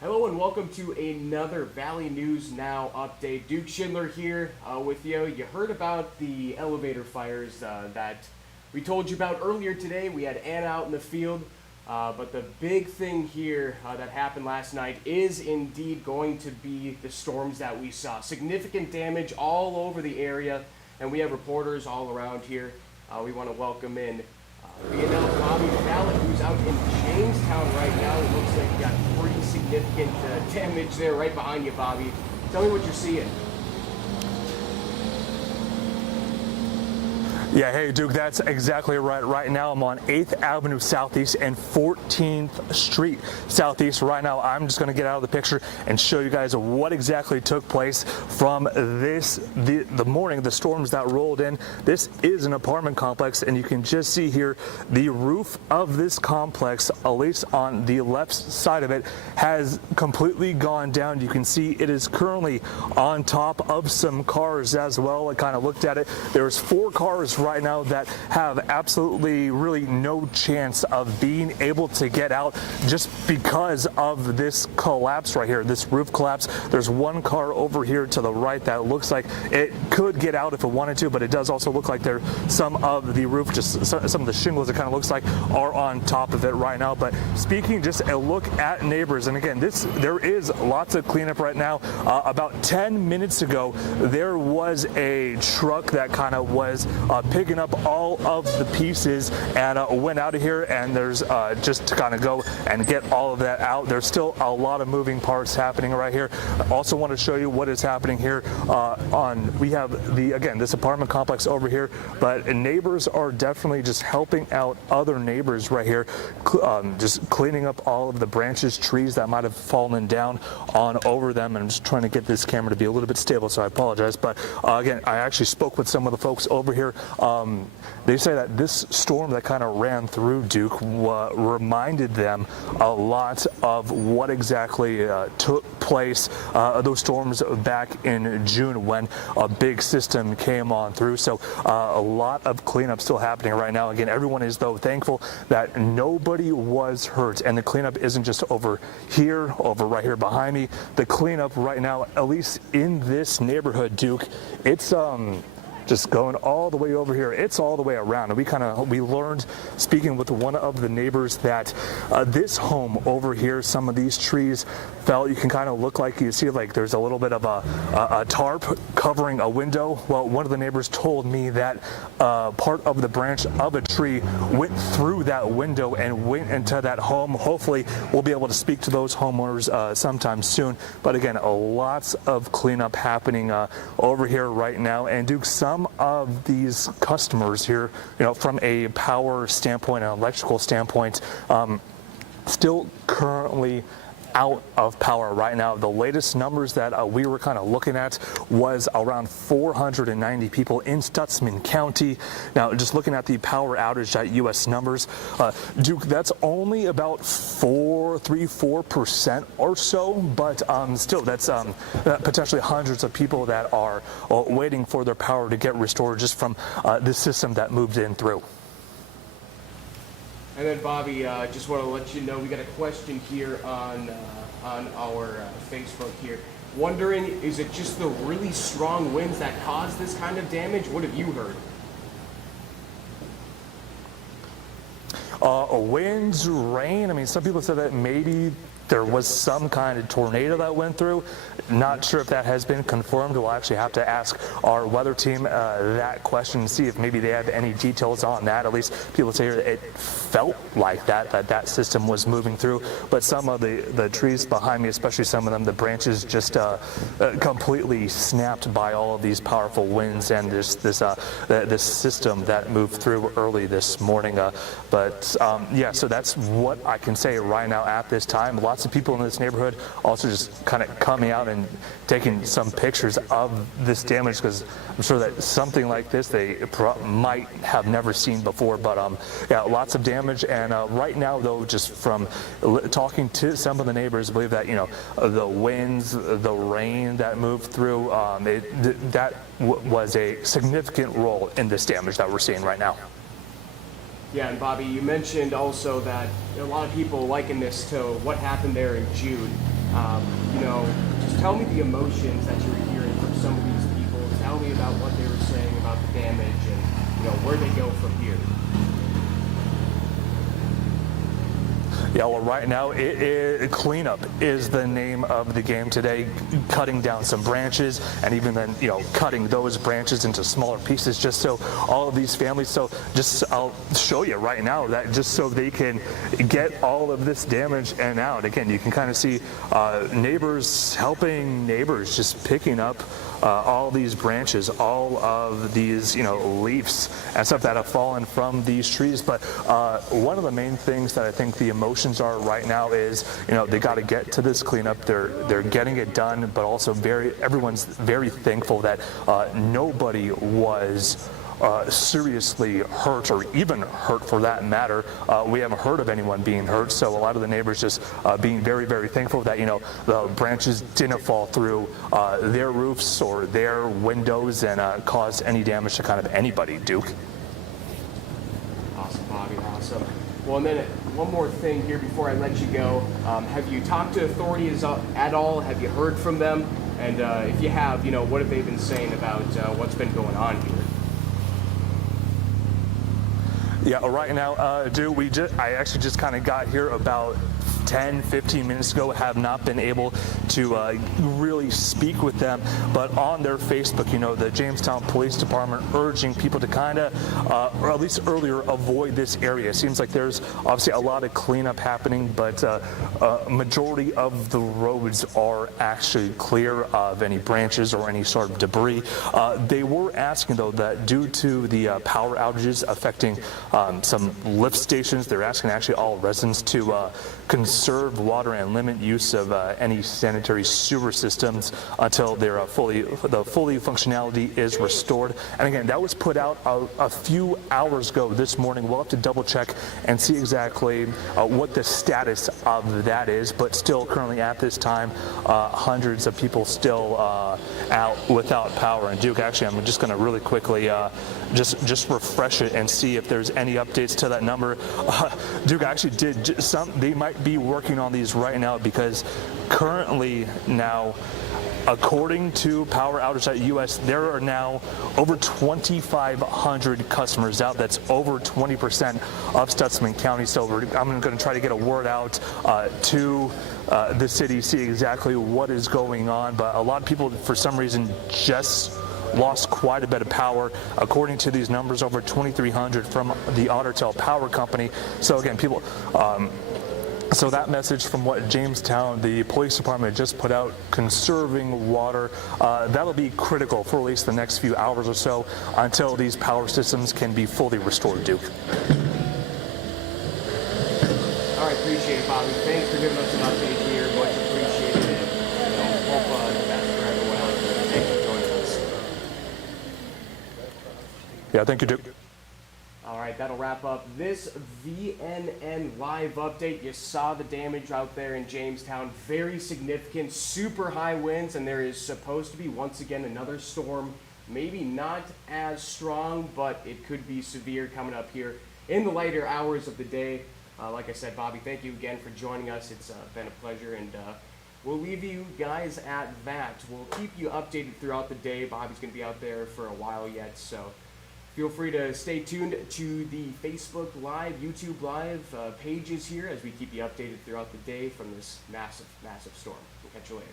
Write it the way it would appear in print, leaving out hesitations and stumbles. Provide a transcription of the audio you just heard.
Hello and welcome to another Valley News Now update. Duke Schindler here with you. You heard about the elevator fires that we told you about earlier today. We had Anna out in the field, but the big thing here that happened last night is indeed going to be the storms that we saw. Significant damage all over the area, and we have reporters all around here. We want to welcome in VNN Bobby Fallat, who's out in Jamestown right now. It looks like you got pretty significant damage there right behind you, Bobby. Tell me what you're seeing. Yeah, hey Duke, that's exactly right. Right now I'm on 8th Avenue Southeast and 14th Street Southeast. Right now I'm just going to get out of the picture and show you guys what exactly took place from the morning, the storms that rolled in. This is an apartment complex, and you can just see here the roof of this complex, at least on the left side of it, has completely gone down. You can see it is currently on top of some cars as well. I kind of looked at it. There's 4 cars right now that have absolutely really no chance of being able to get out just because of this collapse right here, this roof collapse. There's 1 car over here to the right that looks like it could get out if it wanted to, but it does also look like there some of the roof, just some of the shingles, it kind of looks like, are on top of it right now. But speaking just a look at neighbors, and again, there is lots of cleanup right now. About 10 minutes ago, there was a truck that kind of was picking up all of the pieces and went out of here, and there's just to kind of go and get all of that out. There's still a lot of moving parts happening right here. I also want to show you what is happening here we have this apartment complex over here, but neighbors are definitely just helping out other neighbors right here, just cleaning up all of the branches, trees that might have fallen down on over them. And I'm just trying to get this camera to be a little bit stable, so I apologize. But again, I actually spoke with some of the folks over here. They say that this storm that kind of ran through Duke reminded them a lot of what exactly took place, those storms back in June when a big system came on through. So a lot of cleanup still happening right now. Again, everyone is though thankful that nobody was hurt, and the cleanup isn't just over right here behind me. The cleanup right now, at least in this neighborhood, Duke, it's just going all the way over here. It's all the way around. And we learned, speaking with one of the neighbors, that this home over here, some of these trees fell. You can kind of look like, you see like there's a little bit of a tarp covering a window. Well, one of the neighbors told me that part of the branch of a tree went through that window and went into that home. Hopefully we'll be able to speak to those homeowners sometime soon. But again, lots of cleanup happening over here right now. And Duke, some of these customers here, from a power standpoint, an electrical standpoint, still currently out of power right now. The latest numbers that we were kind of looking at was around 490 people in Stutsman County. Now, just looking at the power outage at U.S. numbers, Duke, that's only about 4% or so, but still, that's potentially hundreds of people that are waiting for their power to get restored just from this system that moved in through. And then, Bobby, just want to let you know we got a question here on our Facebook here. Wondering, is it just the really strong winds that caused this kind of damage? What have you heard? Winds, rain. I mean, some people said that maybe there was some kind of tornado that went through. Not sure if that has been confirmed. We'll actually have to ask our weather team that question and see if maybe they have any details on that. At least people say it felt like that system was moving through. But some of the trees behind me, especially some of them, the branches just completely snapped by all of these powerful winds and this system that moved through early this morning. Yeah, so that's what I can say right now at this time. Lots of people in this neighborhood also just kind of coming out and taking some pictures of this damage, because I'm sure that something like this they might have never seen before. But yeah, lots of damage. And right now, though, just from talking to some of the neighbors, I believe that the winds, the rain that moved through, that was a significant role in this damage that we're seeing right now. Yeah, and Bobby, you mentioned also that a lot of people liken this to what happened there in June. You know, just tell me the emotions that you were hearing from some of these people. Tell me about what they were saying about the damage and, you know, where they go from here. Yeah, well, right now, cleanup is the name of the game today. Cutting down some branches and even then, you know, cutting those branches into smaller pieces just so all of these families, so just I'll show you right now that just so they can get all of this damage and out. Again, you can kind of see neighbors helping neighbors, just picking up all these branches, all of these, you know, leaves and stuff that have fallen from these trees. But one of the main things that I think the emotions are right now is, you know, they got to get to this cleanup. They're getting it done, but also everyone's very thankful that nobody was seriously hurt, or even hurt for that matter. We haven't heard of anyone being hurt, so a lot of the neighbors just being very, very thankful that, you know, the branches didn't fall through their roofs or their windows and cause any damage to kind of anybody. Duke. Awesome, Bobby. Awesome. Well, and then one more thing here before I let you go. Have you talked to authorities at all? Have you heard from them? And if you have, you know, what have they been saying about what's been going on here? Yeah, right now, dude, I actually just kind of got here about 10-15 minutes ago. Have not been able to really speak with them, but on their Facebook, you know, the Jamestown Police Department urging people to kind of, or at least earlier, avoid this area. It seems like there's obviously a lot of cleanup happening, but majority of the roads are actually clear of any branches or any sort of debris. They were asking, though, that due to the power outages affecting some lift stations, they're asking actually all residents to conserve water and limit use of any sanitary sewer systems until the fully functionality is restored. And again, that was put out a few hours ago this morning. We'll have to double check and see exactly what the status of that is, but still currently at this time, hundreds of people still out without power. And Duke, actually, I'm just going to really quickly just refresh it and see if there's any updates to that number. Duke actually did they might be working on these right now, because currently now, according to Power Outage US, there are now over 2,500 customers out. That's over 20% of Stutsman County. So I'm going to try to get a word out to the city, see exactly what is going on. But a lot of people, for some reason, just lost quite a bit of power. According to these numbers, over 2,300 from the Ottertail Power Company. So again, people, so that message from what Jamestown, the police department, just put out, conserving water, that'll be critical for at least the next few hours or so until these power systems can be fully restored, Duke. All right, appreciate it, Bobby. Thanks for giving us an update here. Much appreciated. And, you know, hope the best for everyone out there. Thanks for joining us. Yeah, thank you, Duke. All right, that'll wrap up this VNN live update. You saw the damage out there in Jamestown. Very significant, super high winds, and there is supposed to be, once again, another storm. Maybe not as strong, but it could be severe coming up here in the later hours of the day. Like I said, Bobby, thank you again for joining us. It's been a pleasure, and we'll leave you guys at that. We'll keep you updated throughout the day. Bobby's going to be out there for a while yet, so feel free to stay tuned to the Facebook Live, YouTube Live pages here as we keep you updated throughout the day from this massive, massive storm. We'll catch you later.